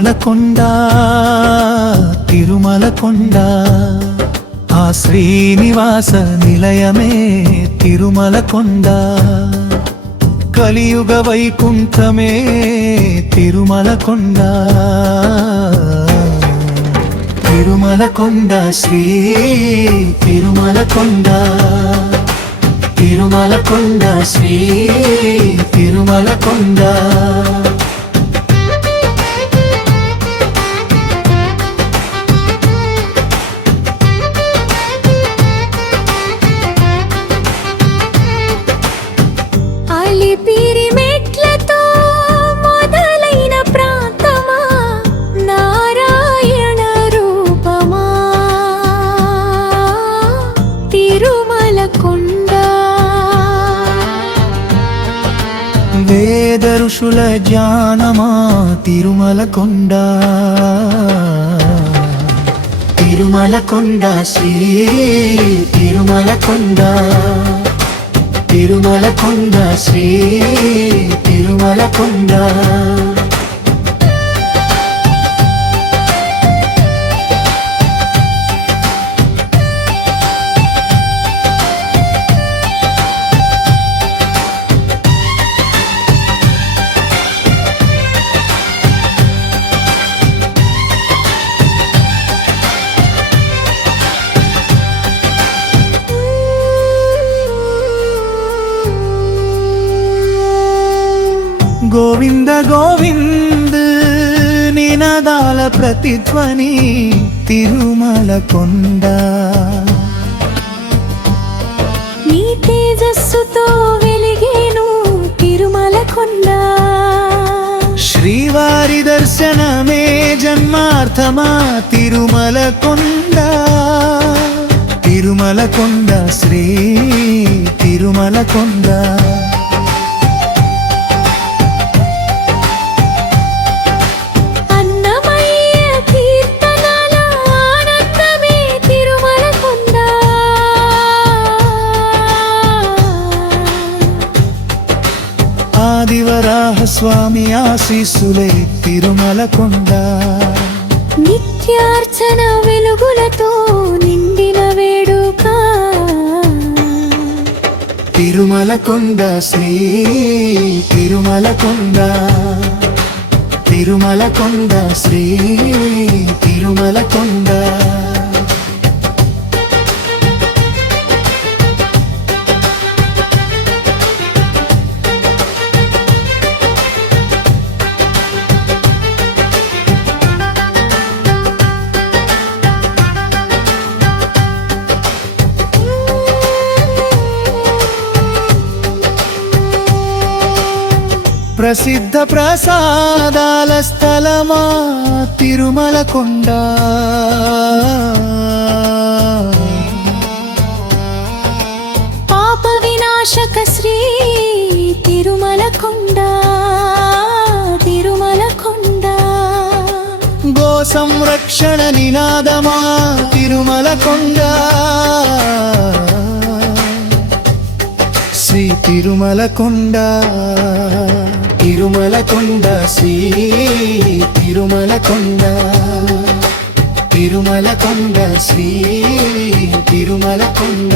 తిరుమలకొండ తిరుమలకొండ ఆ శ్రీనివాస నిలయమే తిరుమలకొండ కలియుగ వైకుంఠమే తిరుమలకొండ తిరుమలకొండ శ్రీ తిరుమలకొండ తిరుమలకొండ శ్రీ తిరుమలకొండ వేద ఋషుల జ్ఞానమా తిరుమలకొండ తిరుమలకొండ శ్రీ తిరుమలకొండ తిరుమలకొండ శ్రీ తిరుమలకొండ గోవింద గోవింద నినాదాల ప్రతిధ్వని తిరుమలకొండ నీ తేజస్సుతో వెలిగేను తిరుమలకొండ శ్రీవారి దర్శనమే జన్మార్థమా తిరుమలకొండ తిరుమలకొండ శ్రీ తిరుమలకొండ ఆదివరాహ స్వామి ఆశీస్సులే తిరుమలకొండ నిత్యార్చన వెలుగులతో నిండిన వేడుక తిరుమలకొండ శ్రీ తిరుమలకొండ తిరుమలకొండ శ్రీ తిరుమలకొండ ప్రసిద్ధ ప్రసాదాల స్థలమా తిరుమలకొండ పాప వినాశక శ్రీ తిరుమలకొండ తిరుమలకొండ గో సంరక్షణ నినాదమా తిరుమలకొండ శ్రీ తిరుమలకొండ తిరుమలకొండ శ్రీ తిరుమలకొండ తిరుమలకొండ శ్రీ తిరుమలకొండ